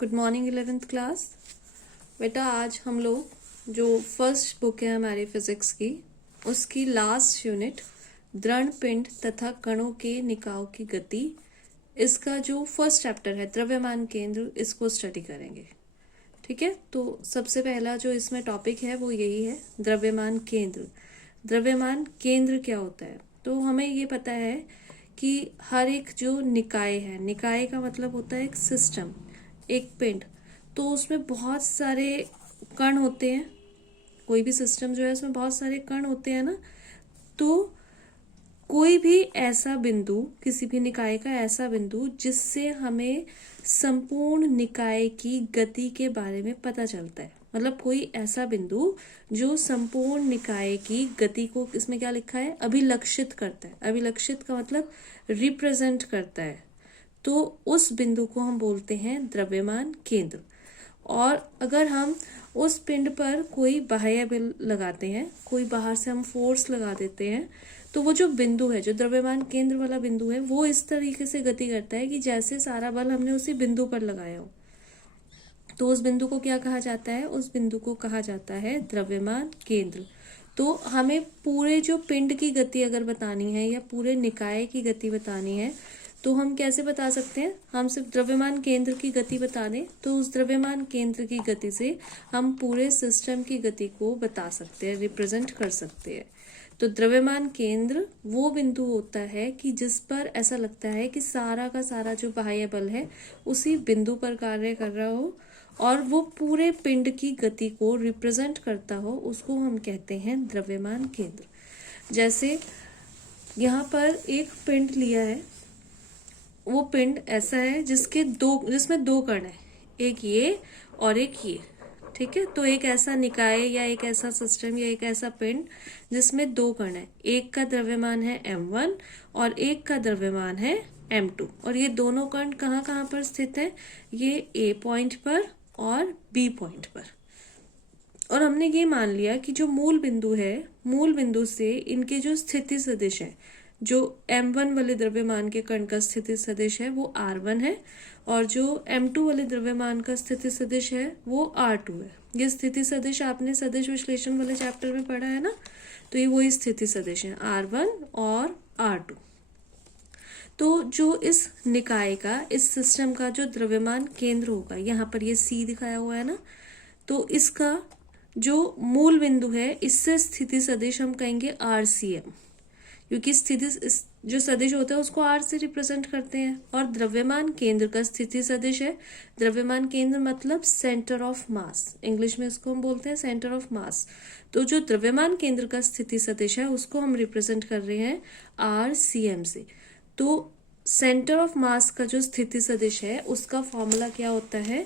Good morning 11th class. बेटा आज हम लोग जो फर्स्ट बुक है हमारी फिजिक्स की उसकी लास्ट यूनिट दृढ़ पिंड तथा कणों के निकायों की गति, इसका जो फर्स्ट चैप्टर है द्रव्यमान केंद्र, इसको स्टडी करेंगे। ठीक है, तो सबसे पहला जो इसमें टॉपिक है वो यही है द्रव्यमान केंद्र। द्रव्यमान केंद्र क्या होता है? तो हमें ये पता है कि हर एक जो निकाय है, निकाय का मतलब होता है एक सिस्टम, एक पिंड, तो उसमें बहुत सारे कण होते हैं। कोई भी सिस्टम जो है उसमें बहुत सारे कण होते हैं ना, तो कोई भी ऐसा बिंदु, किसी भी निकाय का ऐसा बिंदु जिससे हमें संपूर्ण निकाय की गति के बारे में पता चलता है, मतलब कोई ऐसा बिंदु जो संपूर्ण निकाय की गति को, इसमें क्या लिखा है, अभिलक्षित करता है। अभिलक्षित का मतलब रिप्रेजेंट करता है, तो उस बिंदु को हम बोलते हैं द्रव्यमान केंद्र। और अगर हम उस पिंड पर कोई बाह्य बल लगाते हैं, कोई बाहर से हम फोर्स लगा देते हैं, तो वो जो बिंदु है, जो द्रव्यमान केंद्र वाला बिंदु है, वो इस तरीके से गति करता है कि जैसे सारा बल हमने उसी बिंदु पर लगाया हो। तो उस बिंदु को क्या कहा जाता है? उस बिंदु को कहा जाता है द्रव्यमान केंद्र। तो हमें पूरे जो पिंड की गति अगर बतानी है या पूरे निकाय की गति बतानी है, तो हम कैसे बता सकते हैं? हम सिर्फ द्रव्यमान केंद्र की गति बता दें तो उस द्रव्यमान केंद्र की गति से हम पूरे सिस्टम की गति को बता सकते हैं, रिप्रेजेंट कर सकते हैं। तो द्रव्यमान केंद्र वो बिंदु होता है कि जिस पर ऐसा लगता है कि सारा का सारा जो बाह्य बल है उसी बिंदु पर कार्य कर रहा हो और वो पूरे पिंड की गति को रिप्रेजेंट करता हो, उसको हम कहते हैं द्रव्यमान केंद्र। जैसे यहाँ पर एक पिंड लिया है, वो पिंड ऐसा है जिसमें दो कण है, एक ये और एक ये। ठीक है, तो एक ऐसा निकाय या एक ऐसा सिस्टम या एक ऐसा पिंड जिसमें दो कण है, एक का द्रव्यमान है m1 और एक का द्रव्यमान है m2, और ये दोनों कण कहाँ कहाँ पर स्थित है? ये A पॉइंट पर और B पॉइंट पर। और हमने ये मान लिया कि जो मूल बिंदु है, मूल बिंदु से इनके जो स्थिति सदिश है, जो m1 वाले द्रव्यमान के कण का स्थिति सदिश है वो r1 है, और जो m2 वाले द्रव्यमान का स्थिति सदिश है वो r2 है। ये स्थिति सदिश आपने सदिश विश्लेषण वाले चैप्टर में पढ़ा है ना, तो ये वही स्थिति सदिश है r1 और r2। तो जो इस निकाय का, इस सिस्टम का जो द्रव्यमान केंद्र होगा, यहाँ पर ये C दिखाया हुआ है ना, तो इसका जो मूल बिंदु है इससे स्थिति सदिश हम कहेंगे RCM, क्योंकि स्थिति जो सदिश होता है उसको R से रिप्रेजेंट करते हैं। और द्रव्यमान केंद्र का स्थिति सदिश है, द्रव्यमान केंद्र मतलब सेंटर ऑफ मास, इंग्लिश में इसको हम बोलते हैं सेंटर ऑफ मास। तो जो द्रव्यमान केंद्र का स्थिति सदिश है उसको हम रिप्रेजेंट कर रहे हैं RCM से। तो सेंटर ऑफ मास का जो स्थिति सदिश है उसका फॉर्मूला क्या होता है?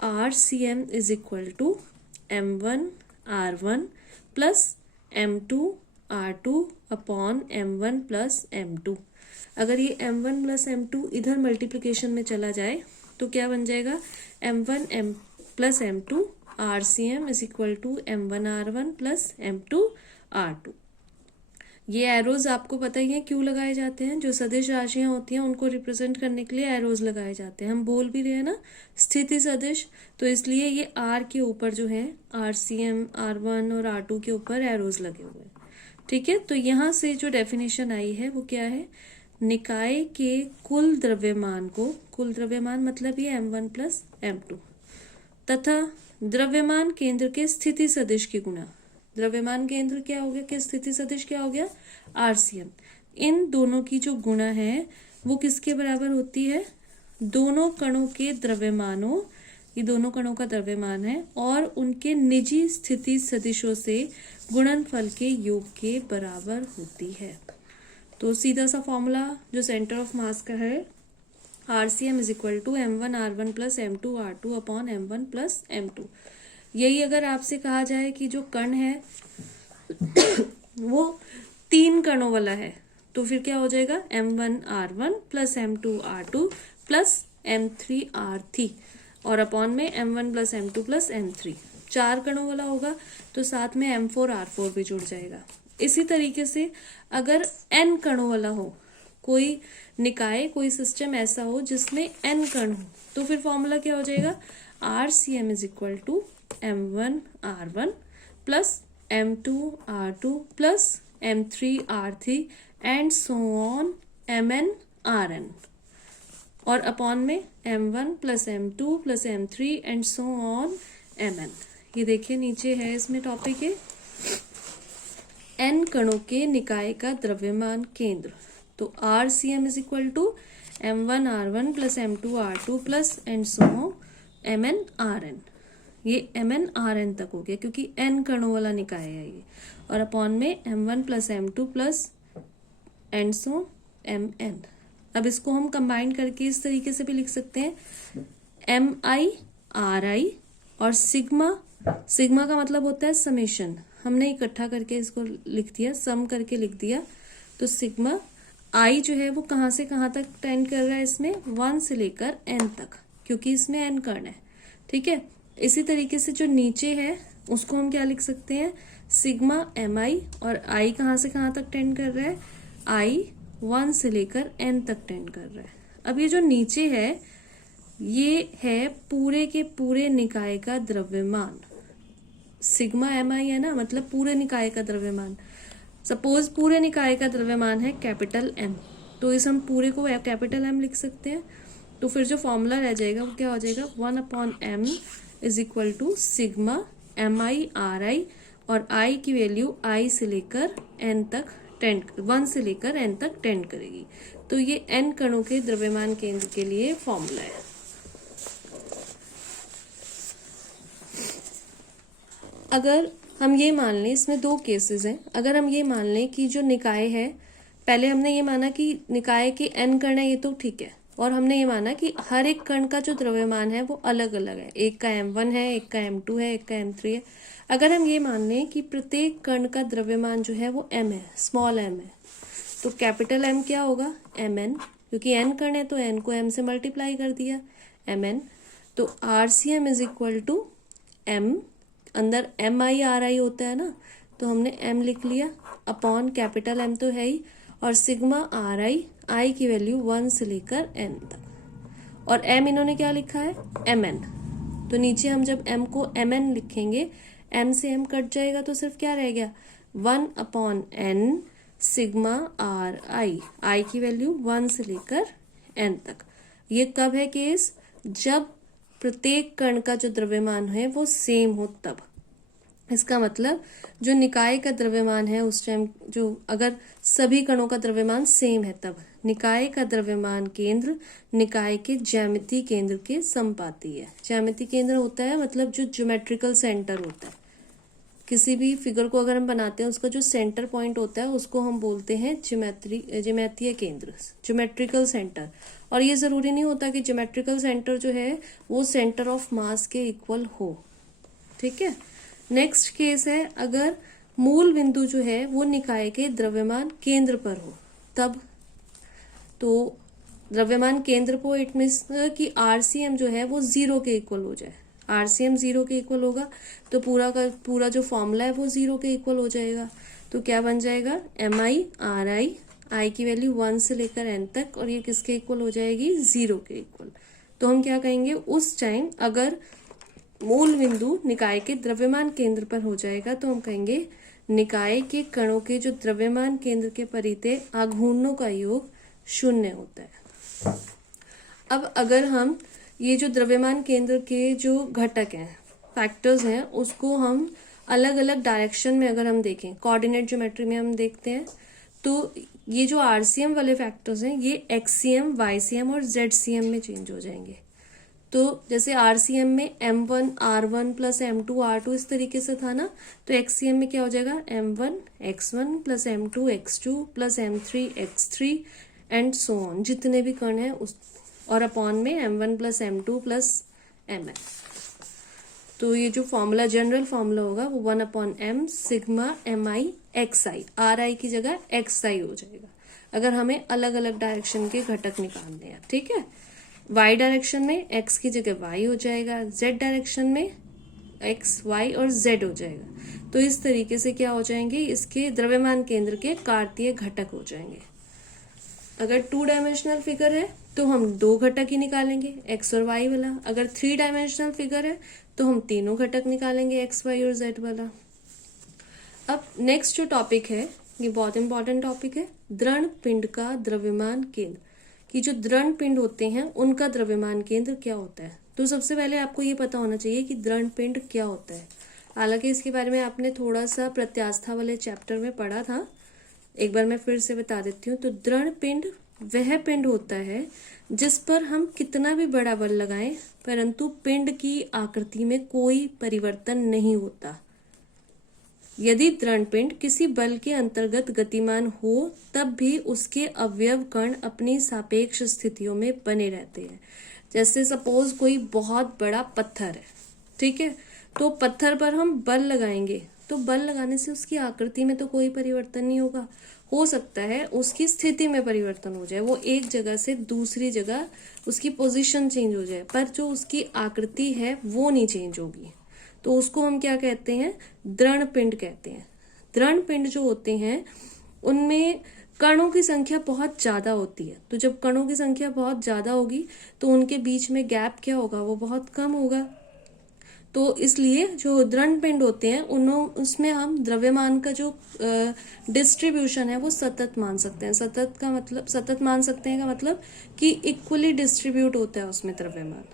RCM is equal to m1 r1 plus m2 r2 upon m1 plus m2। अगर ये m1 प्लस m2 इधर मल्टीप्लिकेशन में चला जाए तो क्या बन जाएगा? m1 m plus m2 RCM is equal to m1 r1 plus m2 r2। ये एरोज आपको पता ही है क्यों लगाए जाते हैं, जो सदिश राशियां होती हैं उनको रिप्रेजेंट करने के लिए एरोज लगाए जाते हैं। हम बोल भी रहे हैं ना स्थिति सदिश, तो इसलिए ये R के ऊपर जो है RCM, R1 और R2 के ऊपर एरोज लगे हुए हैं। ठीक है, तो यहाँ से जो डेफिनेशन आई है वो क्या है? निकाय के कुल द्रव्यमान को, कुल द्रव्यमान मतलब ये m1 प्लस m2, तथा द्रव्यमान केंद्र के स्थिति सदिश की गुणा, द्रव्यमान केंद्र क्या हो गया कि स्थिति सदिश क्या हो गया? RCM। इन दोनों की जो गुणा है वो किसके बराबर होती है? दोनों कणों के द्रव्यमानों, ये दोनों कणों का द्रव्यमान है, और उनके निजी स्थिति सदिशों से गुणनफल के योग के बराबर होती है। तो सीधा सा फॉर्मूला जो सेंटर ऑफ मास का है, RCM is equal to m1 r1 plus m2 r2 upon m1 plus m2। यही अगर आपसे कहा जाए कि जो कण है वो 3 कणों वाला है, तो फिर क्या हो जाएगा? m1 r1 plus m2 r2 plus m3 r3 और अपॉन में m1 plus m2 plus m3। 4 कणों वाला होगा तो साथ में m4 r4 भी जुड़ जाएगा। इसी तरीके से अगर n कणों वाला हो कोई निकाय, कोई सिस्टम ऐसा हो जिसमें n कण हो, तो फिर फॉर्मूला क्या हो जाएगा, RCM is equal to M1R1 plus M2R2 plus M3R3 and so on MnRn, और अपॉन में M1 plus M2 plus M3 and so on Mn। ये देखिए नीचे है इसमें टॉपिक है n कणों के निकाय का द्रव्यमान केंद्र। तो RCM is equal to M1R1 plus M2R2 plus and so MnRn। ये MnRn तक हो गया क्योंकि n कणों वाला निकाय है ये, और अपॉन में M1 plus M2 plus and so Mn। अब इसको हम कंबाइन करके इस तरीके से भी लिख सकते हैं MI/RI और सिग्मा, सिग्मा का मतलब होता है समेशन, हमने इकट्ठा करके इसको लिख दिया, सम करके लिख दिया। तो सिग्मा I जो है वो कहाँ से कहाँ तक टेंड कर रहा है, इसमें 1 से लेकर n तक, क्योंकि इसमें n कण है, ठीक है। इसी तरीके से जो नीचे है उसको हम क्या लिख सकते हैं, सिग्मा MI, और I कहाँ से कहाँ तक टेंड कर रहा है, I 1 से लेकर n तक टेंड कर रहा है। अब ये जो नीचे है ये है पूरे के पूरे निकाय का द्रव्यमान, सिग्मा MI है ना, मतलब पूरे निकाय का द्रव्यमान। सपोज पूरे निकाय का द्रव्यमान है कैपिटल M, तो इस हम पूरे को कैपिटल M लिख सकते हैं। तो फिर जो फॉर्मूला रह जाएगा वो क्या हो जाएगा, 1/m is equal to sigma MI/RI, और I की वैल्यू I से लेकर n तक टेंड, 1 से लेकर n तक टेंड करेगी। तो ये n कणों के द्रव्यमान केंद्र के लिए फॉर्मूला है। अगर हम ये मान लें, इसमें दो केसेस हैं, अगर हम ये मान लें कि जो निकाय है, पहले हमने ये माना कि निकाय के n कण है, ये तो ठीक है, और हमने ये माना कि हर एक कण का जो द्रव्यमान है वो अलग अलग है, एक का M1 है, एक का M2 है, एक का M3 है। अगर हम ये मान लें कि प्रत्येक कण का द्रव्यमान जो है वो m है, स्मॉल m है, तो कैपिटल M क्या होगा, Mn, क्योंकि n कण है तो n को m से मल्टीप्लाई कर दिया, Mn। तो RCM is equal to m, अंदर MI/RI होता है ना, तो हमने m लिख लिया, अपॉन कैपिटल M तो है ही, और सिग्मा RI, I की वैल्यू 1 से लेकर n तक, और m इन्होंने क्या लिखा है, Mn। तो नीचे हम जब m को Mn लिखेंगे, m से m कट जाएगा तो सिर्फ क्या रह गया, 1/n सिग्मा RI, I की वैल्यू 1 से लेकर n तक। ये कब है केस, जब प्रत्येक कण का जो द्रव्यमान है वो सेम हो तब। इसका मतलब जो निकाय का द्रव्यमान है उस टाइम, जो अगर सभी कणों का द्रव्यमान सेम है तब निकाय का द्रव्यमान केंद्र निकाय के ज्यामितीय केंद्र के संपाती है। ज्यामितीय केंद्र होता है मतलब जो ज्योमेट्रिकल सेंटर होता है, किसी भी फिगर को अगर हम बनाते हैं उसका जो सेंटर पॉइंट होता है उसको हम बोलते हैं ज्यामितीय केंद्र, ज्योमेट्रिकल सेंटर। और ये जरूरी नहीं होता कि ज्योमेट्रिकल सेंटर जो है वो सेंटर ऑफ मास के इक्वल हो, ठीक है। नेक्स्ट केस है, अगर मूल बिंदु जो है वो निकाय के द्रव्यमान केंद्र पर हो तब। तो द्रव्यमान केंद्र को इट मीन्स कि RCM जो है वो 0 के इक्वल हो जाए, RCM 0 के इक्वल होगा तो पूरा का पूरा जो फॉर्मूला है वो 0 के इक्वल हो जाएगा। तो क्या बन जाएगा, MI/RI, I की वैल्यू 1 से लेकर n तक, और ये किसके इक्वल हो जाएगी, 0 के इक्वल। तो हम क्या कहेंगे, उस टाइम अगर मूल बिंदु निकाय के द्रव्यमान केंद्र पर हो जाएगा तो हम कहेंगे निकाय के कणों के जो द्रव्यमान केंद्र के परितः आघूर्णों का योग 0 होता है। अब अगर हम ये जो द्रव्यमान केंद्र के जो घटक हैं, फैक्टर्स हैं, उसको हम अलग अलग डायरेक्शन में अगर हम देखें, कोऑर्डिनेट ज्योमेट्री में हम देखते हैं, तो ये जो RCM वाले फैक्टर्स हैं ये XCM, YCM और ZCM में चेंज हो जाएंगे। तो जैसे RCM में M1 R1 plus M2 R2 इस तरीके से था ना, तो XCM में क्या हो जाएगा, M1 X1 plus M2 X2 plus M3 X3 and so on, जितने भी कण हैं उस, और अपॉन में M1 plus M2 plus Mn। तो ये जो फॉर्मूला जनरल फॉर्मूला होगा वो 1/m sigma MI XI, RI की जगह XI हो जाएगा अगर हमें अलग अलग डायरेक्शन के घटक निकालने हैं, ठीक है। y डायरेक्शन में x की जगह y हो जाएगा, z डायरेक्शन में x, y और z हो जाएगा। तो इस तरीके से क्या हो जाएंगे, इसके द्रव्यमान केंद्र के कार्तीय घटक हो जाएंगे। अगर 2 डायमेंशनल फिगर है तो हम 2 घटक ही निकालेंगे, एक्स और वाई वाला। अगर 3 डायमेंशनल फिगर है तो हम तीनों घटक निकालेंगे, एक्स, वाई और जेड वाला। अब नेक्स्ट जो टॉपिक है, ये बहुत इंपॉर्टेंट टॉपिक है, दृढ़ पिंड का द्रव्यमान केंद्र, कि जो दृढ़ पिंड होते हैं उनका द्रव्यमान केंद्र क्या होता है। तो सबसे पहले आपको ये पता होना चाहिए कि दृढ़ पिंड क्या होता है। हालांकि इसके बारे में आपने थोड़ा सा प्रत्यास्था वाले चैप्टर में पढ़ा था, एक बार मैं फिर से बता देती हूँ। तो दृढ़ पिंड वह पिंड होता है जिस पर हम कितना भी बड़ा बल लगाएं परंतु पिंड की आकृति में कोई परिवर्तन नहीं होता। यदि दृढ़ पिंड किसी बल के अंतर्गत गतिमान हो तब भी उसके अवयव कण अपनी सापेक्ष स्थितियों में बने रहते हैं। जैसे सपोज कोई बहुत बड़ा पत्थर है, ठीक है, तो पत्थर पर हम बल लगाएंगे तो बल लगाने से उसकी आकृति में तो कोई परिवर्तन नहीं होगा। हो सकता है उसकी स्थिति में परिवर्तन हो जाए, वो एक जगह से दूसरी जगह उसकी पोजीशन चेंज हो जाए, पर जो उसकी आकृति है वो नहीं चेंज होगी। तो उसको हम क्या कहते हैं, दृढ़ पिंड कहते हैं। दृढ़ पिंड जो होते हैं उनमें कणों की संख्या बहुत ज्यादा होती है। तो जब कणों की संख्या बहुत ज्यादा होगी तो उनके बीच में गैप क्या होगा, वो बहुत कम होगा। तो इसलिए जो दृढ़ पिंड होते हैं उसमें हम द्रव्यमान का जो डिस्ट्रीब्यूशन है वो सतत मान सकते हैं। सतत मान सकते हैं का मतलब कि इक्वली डिस्ट्रीब्यूट होता है उसमें द्रव्यमान।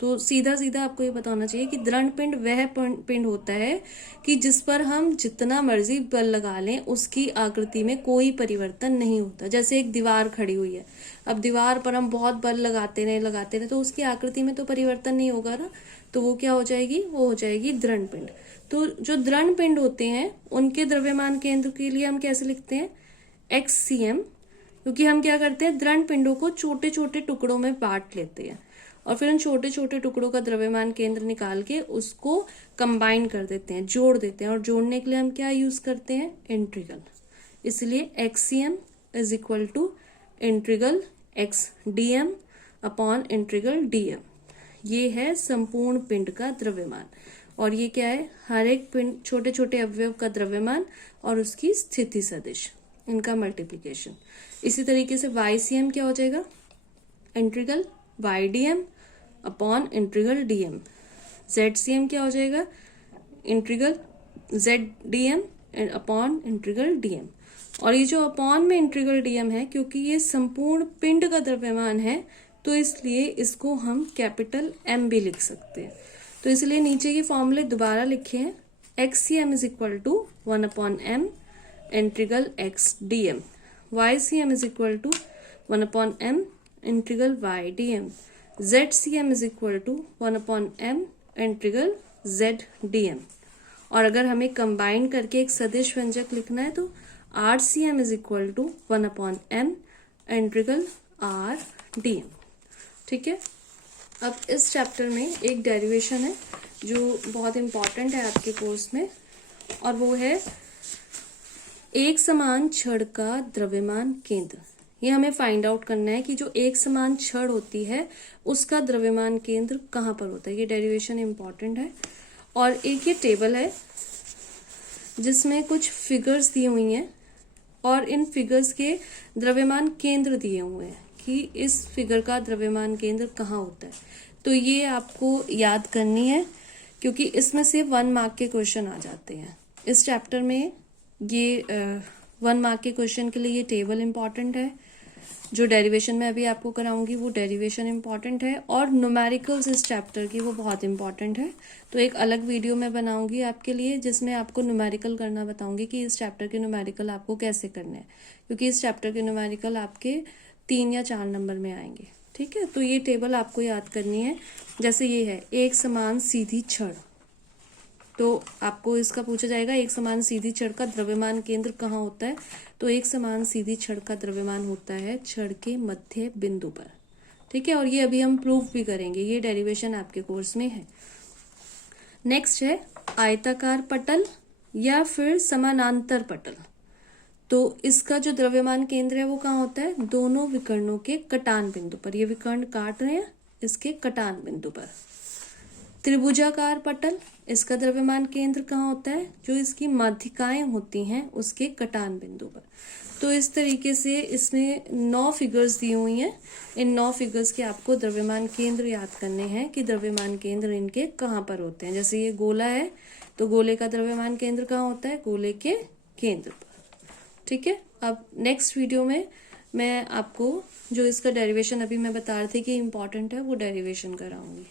तो सीधा सीधा आपको ये पता होना चाहिए कि दृढ़ पिंड वह पिंड होता है कि जिस पर हम जितना मर्जी बल लगा लें उसकी आकृति में कोई परिवर्तन नहीं होता। जैसे एक दीवार खड़ी हुई है, अब दीवार पर हम बहुत बल लगाते रहे तो उसकी आकृति में तो परिवर्तन नहीं होगा ना, तो वो क्या हो जाएगी, वो हो जाएगी दृढ़ पिंड। तो जो दृढ़ पिंड होते हैं उनके द्रव्यमान केंद्र के लिए हम कैसे लिखते हैं, XCM, क्योंकि हम क्या करते हैं, दृढ़ पिंडों को छोटे छोटे टुकड़ों में बांट लेते हैं और फिर उन छोटे छोटे टुकड़ों का द्रव्यमान केंद्र निकाल के उसको कंबाइन कर देते हैं, जोड़ देते हैं। और जोड़ने के लिए हम क्या यूज करते हैं, इंटीग्रल। इसलिए XCM is equal to integral XDM upon integral DM। ये है संपूर्ण पिंड का द्रव्यमान। और ये क्या है, हर एक पिंड, छोटे छोटे अवयव का द्रव्यमान और उसकी स्थिति सदिश, इनका मल्टीप्लीकेशन। इसी तरीके से YCM क्या हो जाएगा, integral YDM upon integral DM। ZCM क्या हो जाएगा, integral ZDM upon integral DM। और ये जो अपॉन में इंटीग्रल DM है, क्योंकि ये संपूर्ण पिंड का द्रव्यमान है तो इसलिए इसको हम कैपिटल M भी लिख सकते हैं। तो इसलिए नीचे के फॉर्मूले दोबारा लिखे हैं, XCM is equal to 1 upon M integral XDM, YCM is equal to 1 upon M integral YDM, ZCM is equal to 1 upon M integral ZDM। और अगर हमें कंबाइन करके एक सदिश व्यंजक लिखना है तो RCM is equal to 1 upon M integral RDM। ठीक है, अब इस चैप्टर में एक डेरिवेशन है जो बहुत इंपॉर्टेंट है आपके कोर्स में, और वो है एक समान छड़ का द्रव्यमान केंद्र। ये हमें फाइंड आउट करना है कि जो एक समान छड़ होती है उसका द्रव्यमान केंद्र कहाँ पर होता है। ये डेरिवेशन इंपॉर्टेंट है। और एक ये टेबल है जिसमें कुछ फिगर्स दी हुई हैं और इन फिगर्स के द्रव्यमान केंद्र दिए हुए हैं कि इस फिगर का द्रव्यमान केंद्र कहाँ होता है। तो ये आपको याद करनी है क्योंकि इसमें से 1 मार्क के क्वेश्चन आ जाते हैं इस चैप्टर में। ये 1 मार्क के क्वेश्चन के लिए ये टेबल इंपॉर्टेंट है। जो डेरिवेशन मैं अभी आपको कराऊंगी वो डेरिवेशन इंपॉर्टेंट है, और न्यूमेरिकल्स इस चैप्टर की वो बहुत इंपॉर्टेंट है। तो एक अलग वीडियो मैं बनाऊंगी आपके लिए जिसमें आपको न्यूमेरिकल करना बताऊंगी कि इस चैप्टर के न्यूमेरिकल आपको कैसे करने हैं, क्योंकि इस चैप्टर के न्यूमेरिकल आपके 3 या 4 नंबर में आएंगे। ठीक है, तो ये टेबल आपको याद करनी है। जैसे ये है एक समान सीधी छड़, तो आपको इसका पूछा जाएगा एक समान सीधी छड़ का द्रव्यमान केंद्र कहाँ होता है। तो एक समान सीधी छड़ का द्रव्यमान होता है छड़ के मध्य बिंदु पर। ठीक है, और ये अभी हम प्रूफ भी करेंगे, ये डेरिवेशन आपके कोर्स में है। नेक्स्ट है आयताकार पटल या फिर समानांतर पटल। तो इसका जो द्रव्यमान केंद्र है वो कहाँ होता है, दोनों विकर्णों के कटान बिंदु पर। ये विकर्ण काट रहे हैं, इसके कटान बिंदु पर। त्रिभुजाकार पटल, इसका द्रव्यमान केंद्र कहाँ होता है? जो इसकी माध्यिकाएं होती हैं उसके कटान बिंदु पर। तो इस तरीके से इसमें 9 फिगर्स दी हुई हैं। इन 9 फिगर्स के आपको द्रव्यमान केंद्र याद करने हैं कि द्रव्यमान केंद्र इनके कहाँ पर होते हैं। जैसे ये गोला है तो गोले का द्रव्यमान केंद्र कहाँ होता है? गोले के केंद्र पर। ठीक है, अब नेक्स्ट वीडियो में मैं आपको जो इसका डेरिवेशन अभी मैं बता रही थी कि इम्पोर्टेंट है वो डेरिवेशन कराऊंगी।